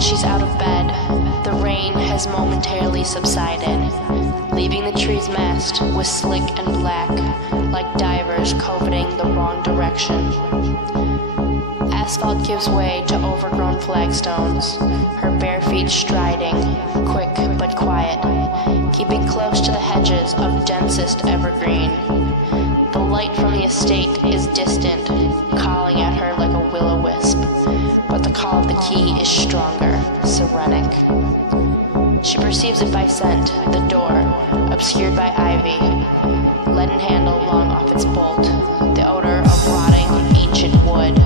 She's out of bed. The rain has momentarily subsided, leaving the trees massed with slick and black, like divers coveting the wrong direction. Asphalt gives way to overgrown flagstones, her bare feet striding, quick but quiet, keeping close to the hedges of densest evergreen. The light from the estate is distant, calling at her like a will-o-wisp, but the call of the key is stronger, serenic. She perceives it by scent, the door, obscured by ivy, leaden handle long off its bolt, the odor of rotting, ancient wood.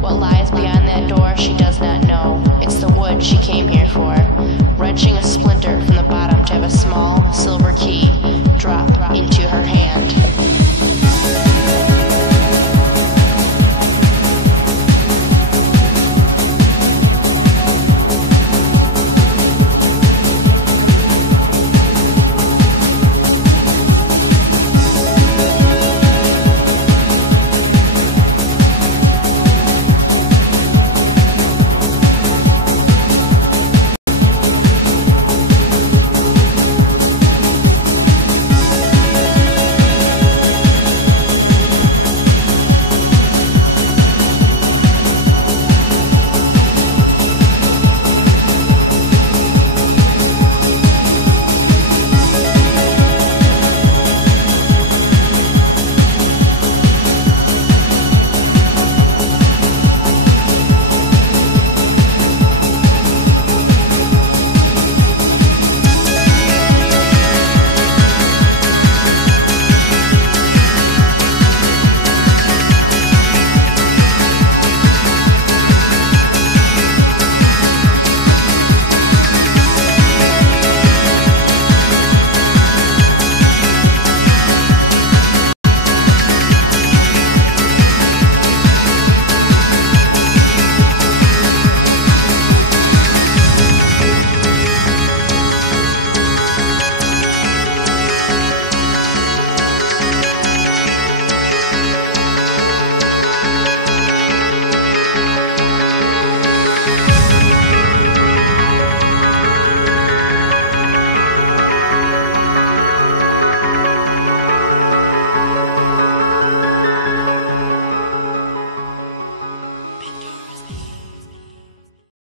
What lies beyond that door she does not know. It's the wood she came here for, wrenching a splinter from the bottom to have a small silver key